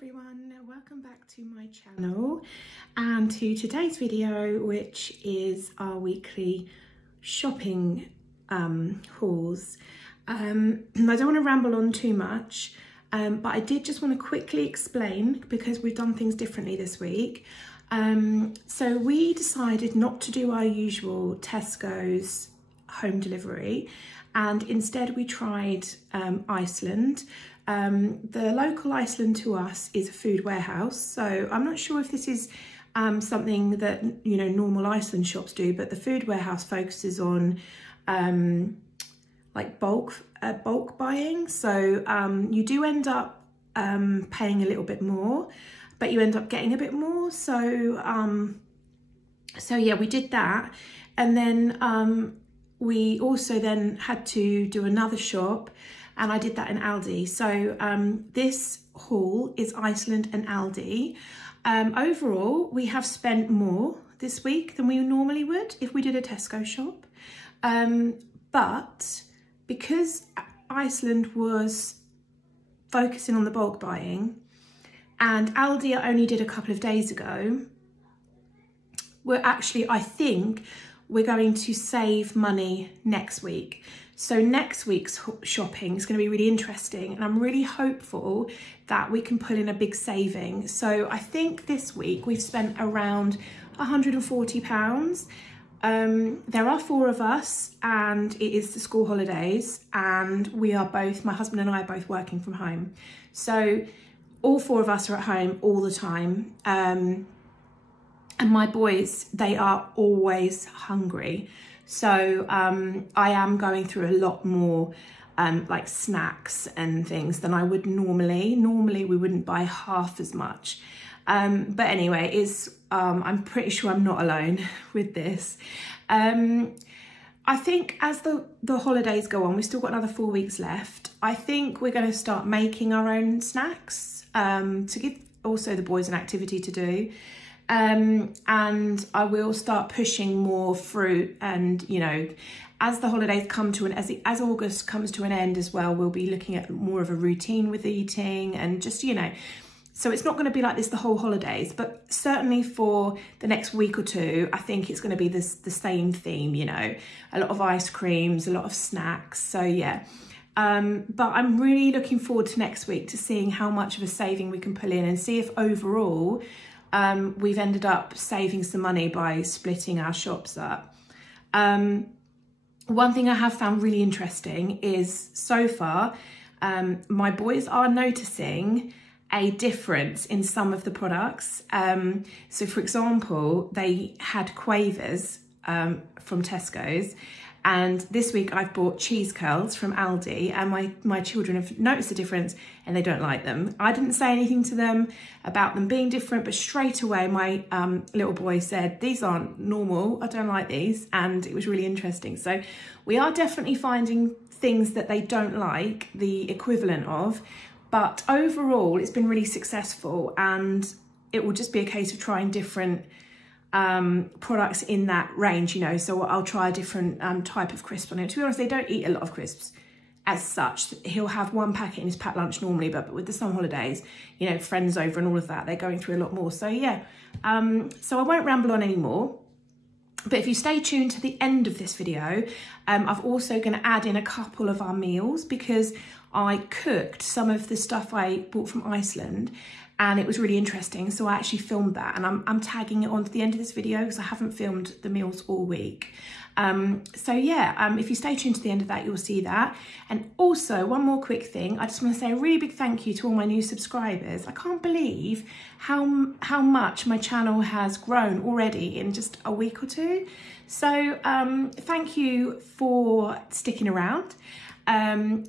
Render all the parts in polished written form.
everyone, welcome back to my channel and to today's video, which is our weekly shopping hauls. I don't want to ramble on too much, but I did just want to quickly explain because we've done things differently this week. So we decided not to do our usual Tesco's home delivery, and instead we tried Iceland. The local Iceland to us is a food warehouse, so I'm not sure if this is something that normal Iceland shops do, but the food warehouse focuses on like bulk buying. So you do end up paying a little bit more, but you end up getting a bit more. So so yeah, we did that, and then we also then had to do another shop, and I did that in Aldi. So this haul is Iceland and Aldi. Overall, we have spent more this week than we normally would if we did a Tesco shop. But because Iceland was focusing on the bulk buying and Aldi I only did a couple of days ago, we're actually, I think, we're going to save money next week. So next week's shopping is going to be really interesting, and I'm really hopeful that we can pull in a big saving. So I think this week we've spent around £140. There are 4 of us, and it is the school holidays, and we are both, my husband and I are both working from home. So all 4 of us are at home all the time. And my boys, they are always hungry. So I am going through a lot more like snacks and things than I would normally. Normally we wouldn't buy half as much. But anyway, I'm pretty sure I'm not alone with this. I think as the holidays go on, we've still got another 4 weeks left. I think we're going to start making our own snacks to give also the boys an activity to do. And I will start pushing more fruit, and as the holidays come to an as August comes to an end as well, we'll be looking at more of a routine with eating, and just so it's not going to be like this the whole holidays, but certainly for the next week or two, I think it's going to be the same theme, a lot of ice creams, a lot of snacks. So yeah, but I'm really looking forward to next week to seeing how much of a saving we can pull in, and see if overall we've ended up saving some money by splitting our shops up. One thing I have found really interesting is so far, my boys are noticing a difference in some of the products. So for example, they had quavers from Tesco's, and this week I've bought cheese curls from Aldi, and my children have noticed the difference and they don't like them. I didn't say anything to them about them being different, but straight away my little boy said, "These aren't normal, I don't like these," and it was really interesting. So we are definitely finding things that they don't like, the equivalent of, but overall it's been really successful, and it will just be a case of trying different products in that range, so I'll try a different type of crisp on it. To be honest, they don't eat a lot of crisps as such. He'll have 1 packet in his packed lunch normally, but with the summer holidays, friends over and all of that, they're going through a lot more. So yeah, so I won't ramble on anymore, but if you stay tuned to the end of this video, I'm also going to add in a couple of our meals, because I cooked some of the stuff I bought from Iceland, and it was really interesting. So I actually filmed that, and I'm tagging it on to the end of this video because I haven't filmed the meals all week. So yeah, if you stay tuned to the end of that, you'll see that. And also one more quick thing, I just want to say a really big thank you to all my new subscribers. I can't believe how much my channel has grown already in just a week or two. So thank you for sticking around.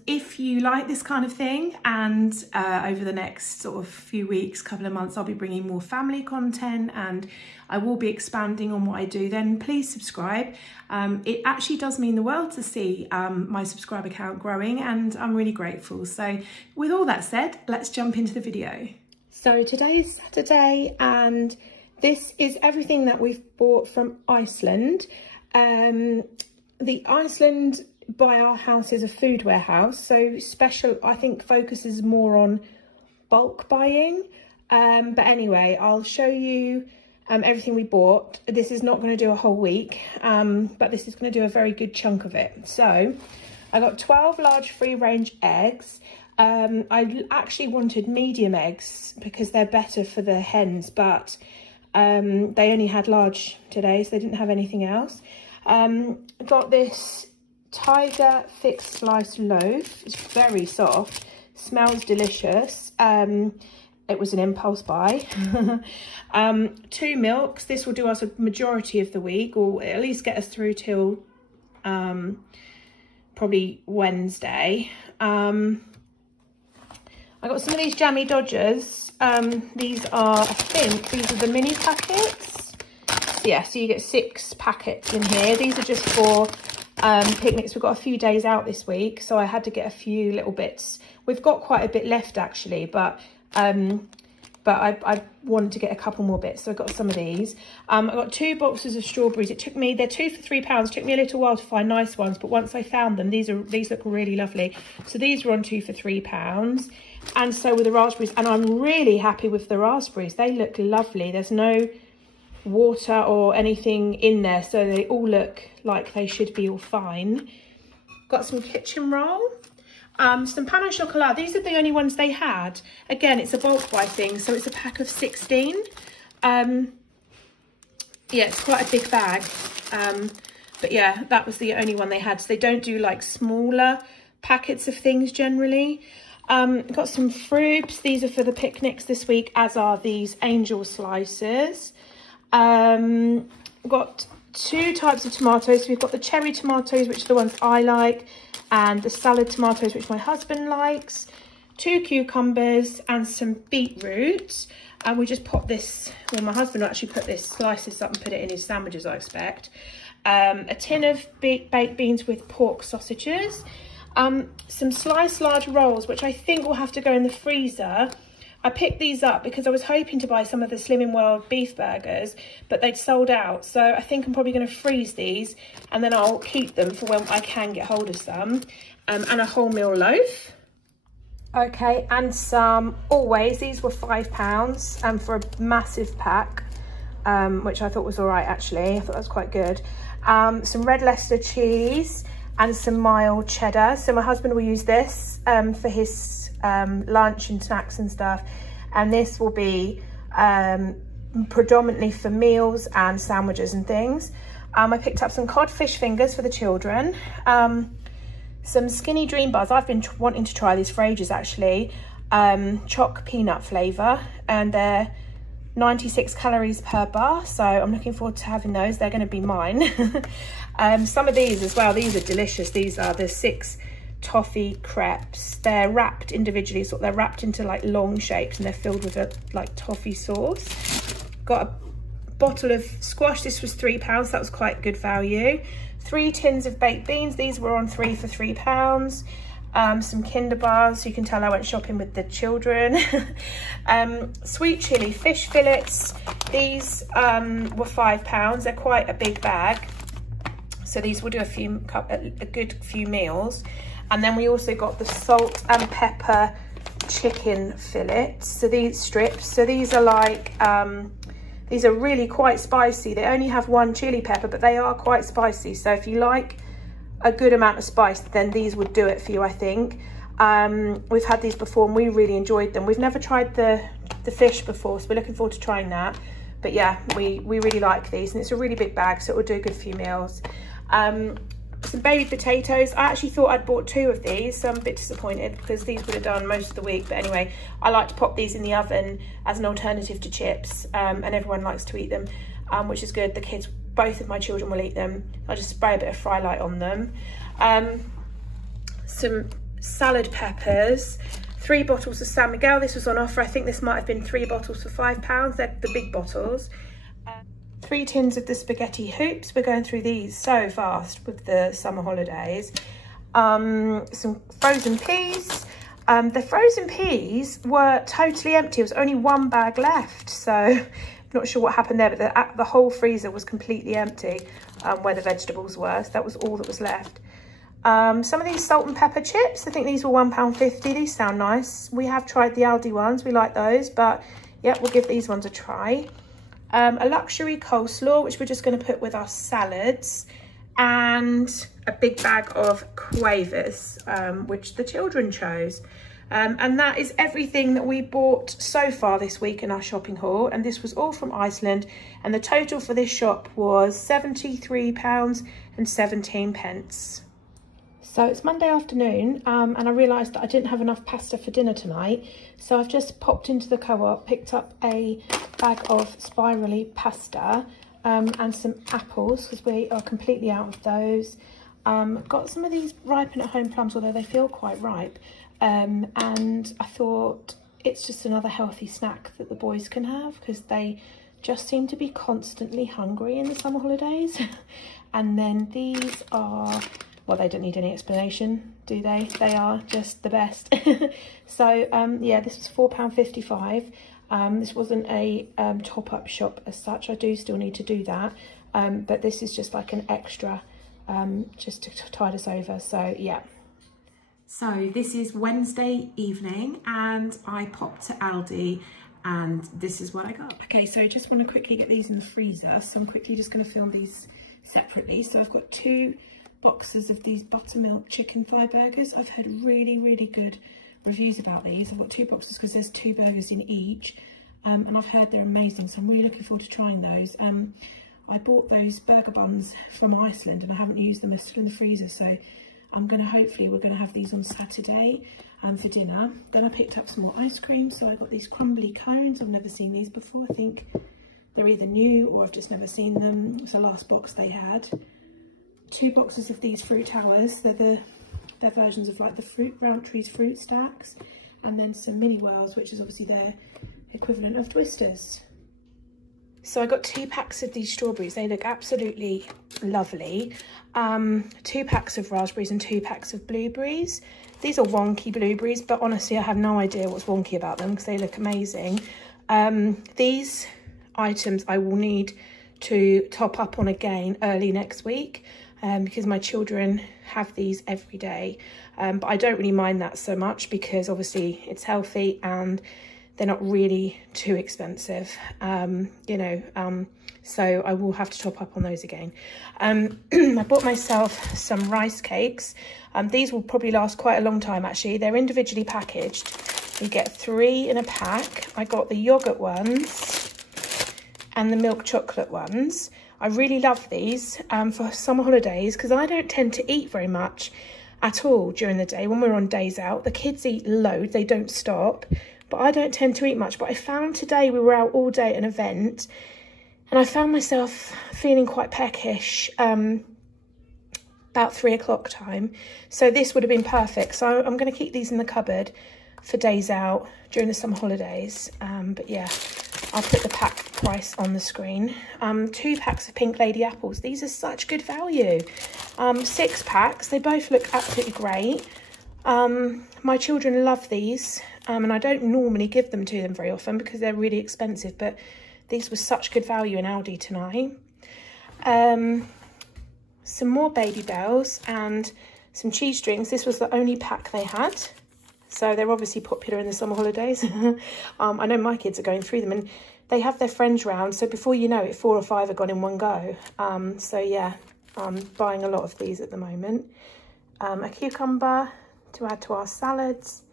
If you like this kind of thing, and over the next sort of few weeks, couple of months, I'll be bringing more family content, and I will be expanding on what I do, then please subscribe. It actually does mean the world to see my subscriber count growing, and I'm really grateful. So with all that said, let's jump into the video. So today is Saturday, and this is everything that we've bought from Iceland. The Iceland by our house is a food warehouse, so special, I think, focuses more on bulk buying. But anyway, I'll show you everything we bought. This is not going to do a whole week, but this is going to do a very good chunk of it. So I got 12 large free range eggs. I actually wanted medium eggs because they're better for the hens, but they only had large today, so they didn't have anything else. Got this tiger thick sliced loaf. It's very soft, smells delicious. It was an impulse buy. 2 milks. This will do us a majority of the week, or at least get us through till probably Wednesday. I got some of these Jammie Dodgers. These are, I think, these are the mini packets. So yeah, so you get 6 packets in here. These are just for picnics. We've got a few days out this week, so I had to get a few little bits. We've got quite a bit left actually, but I wanted to get a couple more bits, so I got some of these. I got 2 boxes of strawberries. It took me, they're 2 for £3. It took me a little while to find nice ones, but once I found them, these look really lovely. So these were on 2 for £3, and so were the raspberries. And I'm really happy with the raspberries. They look lovely. There's no water or anything in there, so they all look like they should be all fine. Got some kitchen roll. Some Pano Chocolate. These are the only ones they had. Again, it's a bulk buy thing, so it's a pack of 16. Yeah, it's quite a big bag. But yeah, that was the only one they had. So they don't do like smaller packets of things generally. Got some fruits. These are for the picnics this week, as are these angel slices. Got 2 types of tomatoes. So we've got the cherry tomatoes, which are the ones I like, and the salad tomatoes, which my husband likes. 2 cucumbers and some beetroot. And we just pop this, well, my husband will actually put this, slice this up and put it in his sandwiches, I expect. A tin of baked beans with pork sausages. Some sliced large rolls, which I think will have to go in the freezer. I picked these up because I was hoping to buy some of the Slimming World beef burgers, but they'd sold out. So I think I'm probably going to freeze these, and then I'll keep them for when I can get hold of some. And a wholemeal loaf. Okay, and some Always. These were £5 for a massive pack, which I thought was all right, actually. I thought that was quite good. Some red Leicester cheese and some mild cheddar. So my husband will use this for his lunch and snacks and stuff, and this will be predominantly for meals and sandwiches and things. I picked up some Cod Fish Fingers for the children, some Skinny Dream Bars. I've been wanting to try these for ages actually. Choc peanut flavour, and they're 96 calories per bar, so I'm looking forward to having those. They're going to be mine. Some of these as well, these are delicious. These are the 6 Toffee Creps. They're wrapped individually, so they're wrapped into like long shapes, and they're filled with a like toffee sauce. Got a bottle of squash. This was £3, that was quite good value. 3 tins of baked beans. These were on 3 for £3. Some Kinder bars, so you can tell I went shopping with the children. Sweet chili fish fillets. These were £5. They're quite a big bag, so these will do a good few meals. And then we also got the salt and pepper chicken fillets. So these strips, so these are like, these are really quite spicy. They only have 1 chili pepper, but they are quite spicy. So if you like a good amount of spice, then these would do it for you, I think. We've had these before and we really enjoyed them. We've never tried the fish before, so we're looking forward to trying that. But yeah, we really like these, and it's a really big bag, so it will do a good few meals. Some baby potatoes. I actually thought I'd bought 2 of these, so I'm a bit disappointed because these would have done most of the week. But anyway, I like to pop these in the oven as an alternative to chips, and everyone likes to eat them, which is good. The kids, both of my children, will eat them. I just spray a bit of fry light on them. Some salad peppers. 3 bottles of San Miguel. This was on offer. I think this might have been 3 bottles for £5. They're the big bottles. 3 tins of the spaghetti hoops. We're going through these so fast with the summer holidays. Some frozen peas. The frozen peas were totally empty. There was only 1 bag left, so I'm not sure what happened there, but the whole freezer was completely empty, where the vegetables were. So that was all that was left. Some of these salt and pepper chips, I think these were £1.50. These sound nice. We have tried the Aldi ones, we like those, but yeah, we'll give these ones a try. A luxury coleslaw, which we're just going to put with our salads, and a big bag of quavers, which the children chose. And that is everything that we bought so far this week in our shopping haul, and this was all from Iceland, and the total for this shop was £73.17. So it's Monday afternoon, and I realised that I didn't have enough pasta for dinner tonight, so I've just popped into the Co-op, picked up a bag of spirally pasta and some apples, because we are completely out of those. Got some of these ripen at home plums, although they feel quite ripe, and I thought it's just another healthy snack that the boys can have, because they just seem to be constantly hungry in the summer holidays. And then these are, well, they don't need any explanation, do they? They are just the best. So yeah, this was £4.55. This wasn't a top-up shop as such. I do still need to do that, but this is just like an extra, just to tide us over. So yeah. So this is Wednesday evening, and I popped to Aldi, and this is what I got. Okay, so I just want to quickly get these in the freezer, so I'm quickly just going to film these separately. So I've got 2 boxes of these Buttermilk chicken thigh burgers. I've heard really good reviews about these. I've got 2 boxes because there's 2 burgers in each, and I've heard they're amazing, so I'm really looking forward to trying those. I bought those burger buns from Iceland, and I haven't used them. They're still in the freezer, so I'm gonna, hopefully we're gonna have these on Saturday for dinner. Then I picked up some more ice cream, so I got these Crumbly Cones. I've never seen these before. I think they're either new or I've just never seen them. It was the last box they had. 2 boxes of these fruit towers. They're versions of like the Rowntree's fruit stacks, and then some mini whirls, which is obviously their equivalent of Twisters. So I got 2 packs of these strawberries. They look absolutely lovely. 2 packs of raspberries and 2 packs of blueberries. These are wonky blueberries, but honestly I have no idea what's wonky about them because they look amazing. These items I will need to top up on again early next week, because my children have these every day, but I don't really mind that so much because obviously it's healthy and they're not really too expensive, you know, so I will have to top up on those again. I bought myself some rice cakes. These will probably last quite a long time actually. They're individually packaged. You get 3 in a pack. I got the yogurt ones and the milk chocolate ones. I really love these for summer holidays because I don't tend to eat very much at all during the day when we're on days out. The kids eat loads, they don't stop, but I don't tend to eat much. But I found today we were out all day at an event and I found myself feeling quite peckish about 3 o'clock time. So this would have been perfect. So I'm going to keep these in the cupboard for days out during the summer holidays. But yeah, I'll put the pack price on the screen. 2 packs of Pink Lady apples. These are such good value. 6 packs. They both look absolutely great. My children love these, and I don't normally give them to them very often because they're really expensive, but these were such good value in Aldi tonight. Some more Baby Bells and some cheese strings. This was the only pack they had, so they're obviously popular in the summer holidays. I know my kids are going through them and they have their friends round, so before you know it 4 or 5 are gone in one go. So yeah, I'm buying a lot of these at the moment. A cucumber to add to our salads.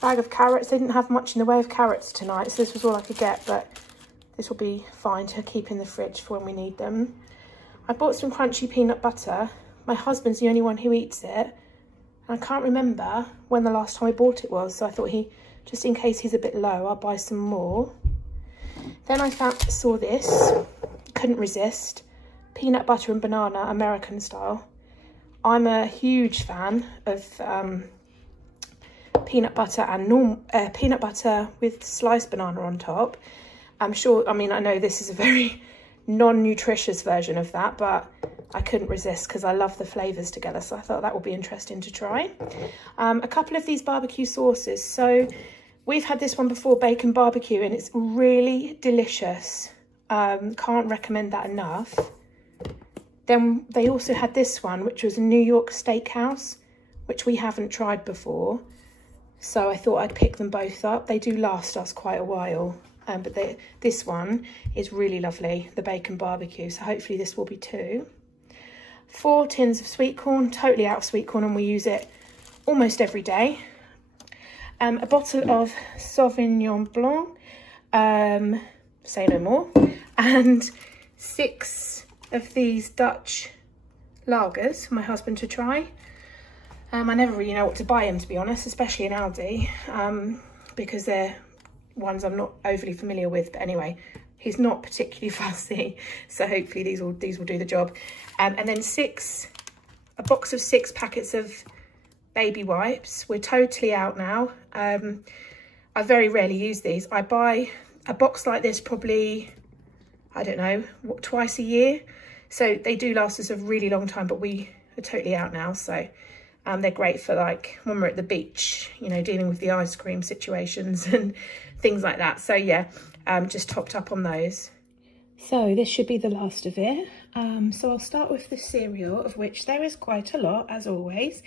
Bag of carrots. They didn't have much in the way of carrots tonight, so this was all I could get, but this will be fine to keep in the fridge for when we need them. I bought some crunchy peanut butter. My husband's the only one who eats it. I can't remember when the last time I bought it was, so I thought just in case he's a bit low, I'll buy some more. Then I saw this, couldn't resist. Peanut butter and banana, American style. I'm a huge fan of peanut butter and peanut butter with sliced banana on top. I'm sure, I mean, I know this is a very non-nutritious version of that, but I couldn't resist because I love the flavours together, so I thought that would be interesting to try. A couple of these barbecue sauces. So we've had this one before, bacon barbecue, and it's really delicious. Can't recommend that enough. Then they also had this one, which was a New York Steakhouse, which we haven't tried before. So I thought I'd pick them both up. They do last us quite a while. But this one is really lovely, the bacon barbecue. So hopefully this will be 2. 4 tins of sweet corn, totally out of sweet corn, and we use it almost every day. A bottle of Sauvignon Blanc, say no more, and 6 of these Dutch lagers for my husband to try. I never really know what to buy him, to be honest, especially in Aldi, because they're ones I'm not overly familiar with. But anyway, he's not particularly fussy, so hopefully these will do the job. And then a box of 6 packets of baby wipes. We're totally out now. I very rarely use these. I buy a box like this probably, I don't know, twice a year. So they do last us a really long time, but we are totally out now. So they're great for like when we're at the beach, you know, dealing with the ice cream situations and things like that. So yeah, just topped up on those. So this should be the last of it. So I'll start with the cereal, of which there is quite a lot, as always.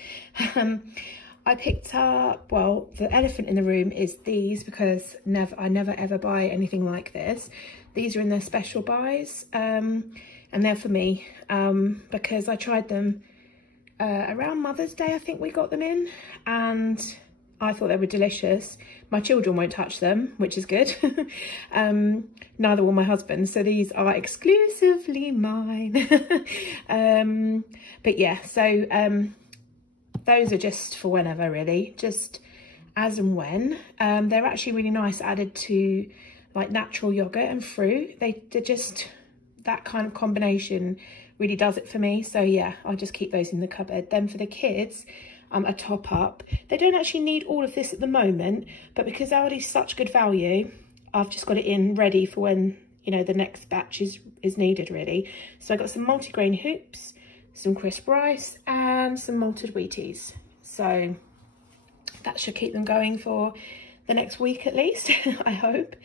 I picked up, well, the elephant in the room is these, because I never ever buy anything like this. These are in their special buys, and they're for me, because I tried them around Mother's Day, I think we got them in, and I thought they were delicious. My children won't touch them, which is good. Neither will my husband, so these are exclusively mine. But yeah, so those are just for whenever, really, just as and when. They're actually really nice, added to like natural yogurt and fruit. They're just, that kind of combination really does it for me. So yeah, I'll just keep those in the cupboard. Then for the kids, a top up. They don't actually need all of this at the moment, but because Aldi's such good value, I've just got it in ready for when, you know, the next batch is needed, really. So I got some multigrain hoops, some crisp rice, and some malted Wheaties. So that should keep them going for the next week at least, I hope.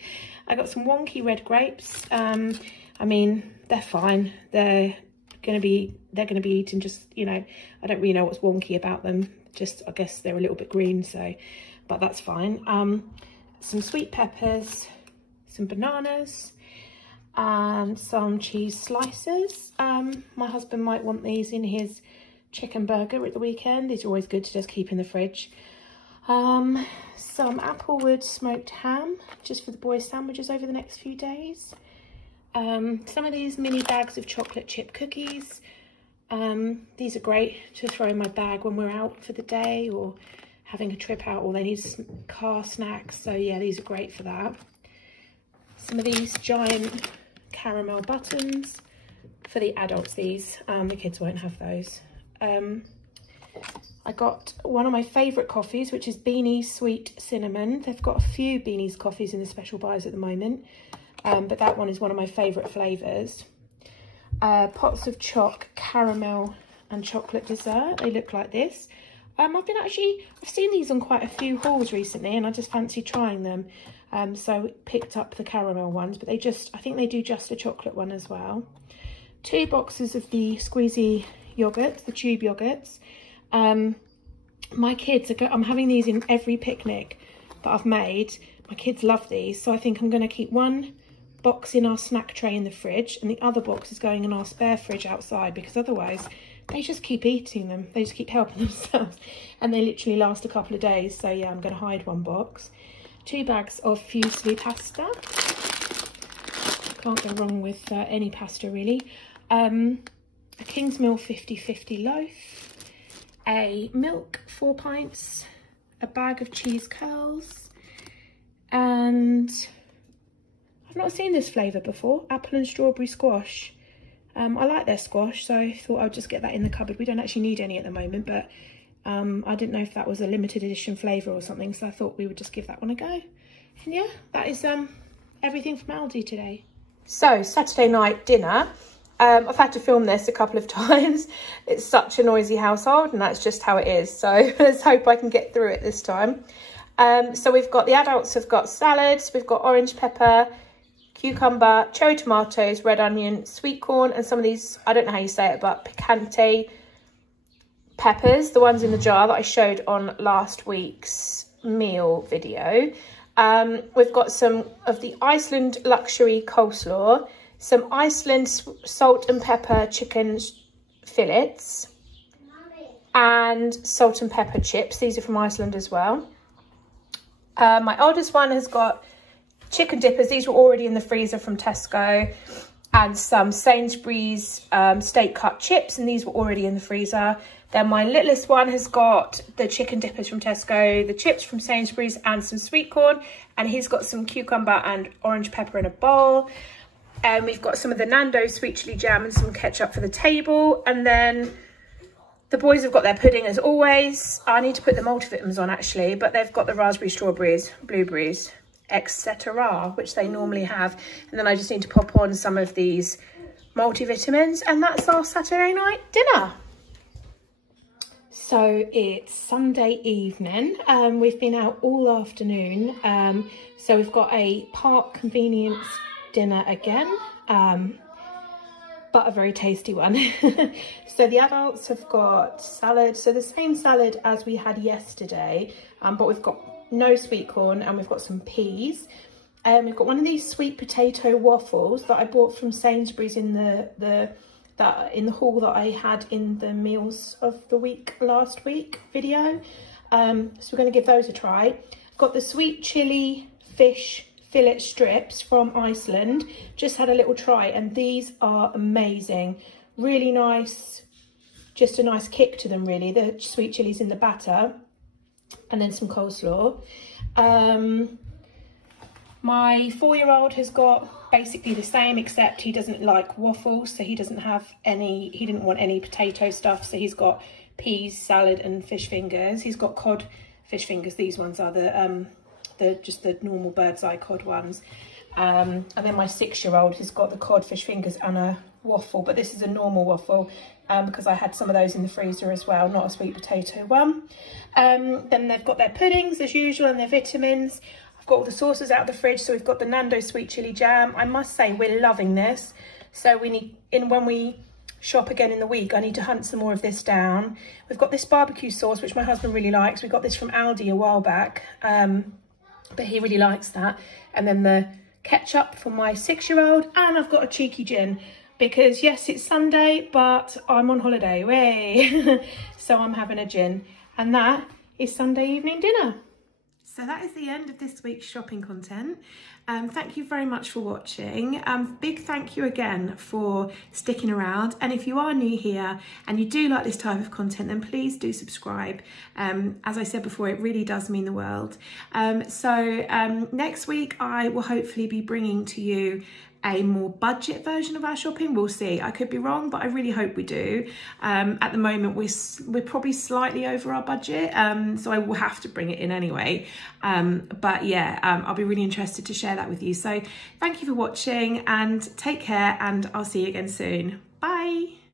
I got some wonky red grapes. I mean, they're fine. They're gonna be eaten, just, you know, I don't really know what's wonky about them, just I guess they're a little bit green, so, but that's fine. Some sweet peppers, some bananas, and some cheese slices. My husband might want these in his chicken burger at the weekend. These are always good to just keep in the fridge. Some applewood smoked ham, just for the boys' sandwiches over the next few days. Some of these mini bags of chocolate chip cookies. These are great to throw in my bag when we're out for the day or having a trip out, or they need car snacks. So yeah, these are great for that. Some of these giant caramel buttons for the adults. These, the kids won't have those. I got one of my favourite coffees, which is Beanie's Sweet Cinnamon. They've got a few Beanie's coffees in the special buys at the moment. But that one is one of my favourite flavours. Pots of choc, caramel and chocolate dessert. They look like this. I've seen these on quite a few hauls recently, and I just fancy trying them. So picked up the caramel ones, but I think they do just a chocolate one as well. 2 boxes of the squeezy yogurts, the tube yogurts. My kids I'm having these in every picnic that I've made. My kids love these, so I think I'm going to keep one box in our snack tray in the fridge, and the other box is going in our spare fridge outside, because otherwise they just keep eating them. They just keep helping themselves, and they literally last a couple of days. So yeah, I'm going to hide one box. 2 bags of fusilli pasta. Can't go wrong with any pasta, really. A Kingsmill 50/50 loaf. A milk 4 pints. A bag of cheese curls. And I've not seen this flavour before, apple and strawberry squash. I like their squash, so I thought I'd just get that in the cupboard. We don't actually need any at the moment, but I didn't know if that was a limited edition flavour or something, so I thought we would just give that one a go. And yeah, that is everything from Aldi today. So, Saturday night dinner. I've had to film this a couple of times. It's such a noisy household, and that's just how it is. So let's hope I can get through it this time. So we've got, the adults have got salads, we've got orange pepper, cucumber, cherry tomatoes, red onion, sweet corn, and some of these, I don't know how you say it, but picante peppers, the ones in the jar that I showed on last week's meal video. We've got some of the Iceland luxury coleslaw, some Iceland salt and pepper chicken fillets, and salt and pepper chips. These are from Iceland as well. My oldest one has got chicken dippers. These were already in the freezer from Tesco, and some Sainsbury's steak cut chips, and these were already in the freezer. Then my littlest one has got the chicken dippers from Tesco, the chips from Sainsbury's, and some sweet corn, and he's got some cucumber and orange pepper in a bowl. And we've got some of the Nando sweet chili jam and some ketchup for the table. And then the boys have got their pudding as always. I need to put the multivitamins on actually, but they've got the raspberry, strawberries, blueberries, etc., which they normally have. And then I just need to pop on some of these multivitamins, and that's our Saturday night dinner. So it's Sunday evening. We've been out all afternoon. So we've got a park convenience dinner again, but a very tasty one. So the adults have got salad, so the same salad as we had yesterday, but we've got no sweet corn, and we've got some peas. We've got one of these sweet potato waffles that I bought from Sainsbury's in the haul that I had in the meals of the week last week video. So we're going to give those a try. I've got the sweet chili fish fillet strips from Iceland. Just had a little try, and these are amazing. Really nice, just a nice kick to them really. The sweet chilies in the batter, and then some coleslaw. My 4-year-old has got basically the same, except he doesn't like waffles, so he doesn't have any, he didn't want any potato stuff, so he's got peas, salad and fish fingers. He's got cod fish fingers. These ones are just the normal bird's eye cod ones. And then my 6-year-old has got the cod fish fingers and a waffle, but this is a normal waffle because I had some of those in the freezer as well, not a sweet potato one. Then they've got their puddings as usual and their vitamins. I've got all the sauces out of the fridge. So we've got the Nando sweet chili jam. I must say we're loving this. So we need, when we shop again in the week, I need to hunt some more of this down. We've got this barbecue sauce, which my husband really likes. We got this from Aldi a while back, but he really likes that. And then the ketchup for my 6-year-old, and I've got a cheeky gin because yes, it's Sunday, but I'm on holiday, way. So I'm having a gin, and that is Sunday evening dinner. So that is the end of this week's shopping content. Thank you very much for watching. Big thank you again for sticking around. And if you are new here and you do like this type of content, then please do subscribe. As I said before, it really does mean the world. Next week, I will hopefully be bringing to you a more budget version of our shopping. We'll see. I could be wrong, but I really hope we do. At the moment, we're probably slightly over our budget, so I will have to bring it in anyway. But yeah, I'll be really interested to share that with you. So thank you for watching and take care, and I'll see you again soon. Bye.